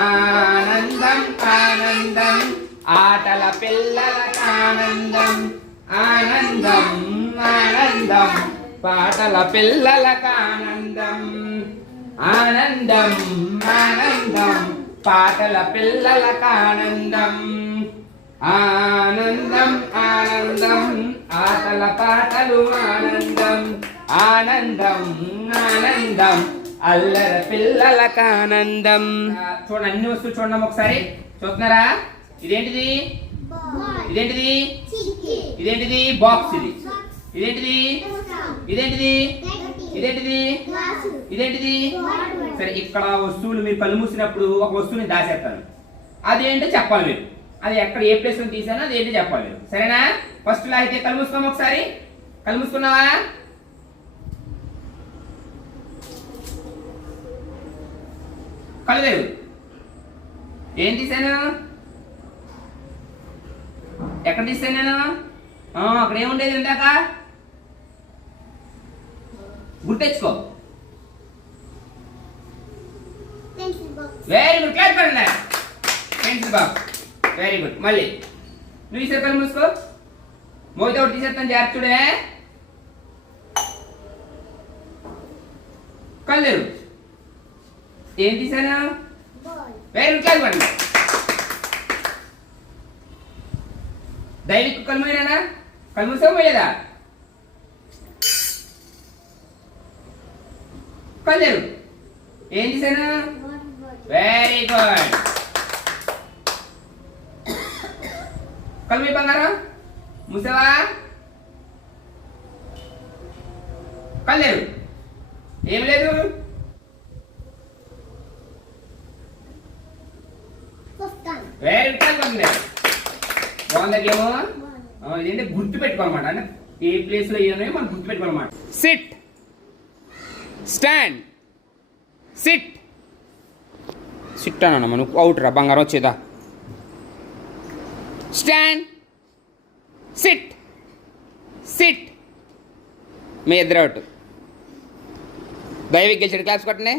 ఆనందం ఆనందం ఆటల పిల్లలకు ఆనందం ఆనందం ఆనందం పాటల పిల్లలకు ఆనందం ఆనందం ఆనందం పాటల పిల్లలకు ఆనందం ఆనందం ఆనందం ఆటల పాటలు ఆనందం ఆనందం ఆనందం అల్లర పిల్లలకు ఆనందం. చూడండి అన్ని వస్తువులు చూడండి ఒకసారి. చూస్తున్నారా? ఇదేంటిది? ఇదేంటిది? ఇదేంటిది? బాక్స్. ఇది ఇదేంటిది? ఇదేంటిది? ఇదేంటిది? ఇదేంటిది? సరే, ఇక్కడ వస్తువులు మీరు కళ్ళు మూసినప్పుడు ఒక వస్తువుని దాచేస్తాను. అదేంటో చెప్పాలి మీరు. అది ఎక్కడ ఏ ప్లేస్ లో తీసానో అది ఏంటో చెప్పాలి మీరు. సరేనా? ఫస్ట్ లా అయితే కళ్ళు మూసుకున్నాం ఒకసారి. కళ్ళు మూసుకున్నావా? కళ్ళు లేవు. ఏం తీసాను? ఎక్కడ తీసాను నేను? అక్కడ ఏముండేది ఇందాక? గుర్తెచ్చుకో. Very good. క్లాస్ పడండి. Pencil box. Very good. మళ్ళీ నువ్వు ఈసారి కళ్ళు మూసుకో. మోయితో ఒకటి తీసేస్తాను. జాగ్రత్త చూడే. కళ్ళు లేవు. ఏం తీసాను? Very good. క్లాస్ పడండి. దైవిక్ కళ్ళు మూయనా? కళ్ళు మూసావు పోయలేదా? కళ్ళు లేవు. ఏం తీసాను? Very good. కళ్ళు మూయి బంగారం. మూసావా? కళ్ళు లేవు. ఏం లేదు. Very good. బాగుందకేమో. ఇదేంటే గుర్తు పెట్టుకోవాలన్నమాట. అంటే ఏ ప్లేస్ లో ఏమో మనం గుర్తు పెట్టుకోవాలన్నమాట. SIT, stand, SIT. సిట్ అన్న మనకు అవుట్ రా బంగారం వచ్చేదా. Stand, SIT, SIT. మీ ఇద్దరు అవుట్. దైవిక్ గెలిచాడు. క్లాస్ కొట్టండి.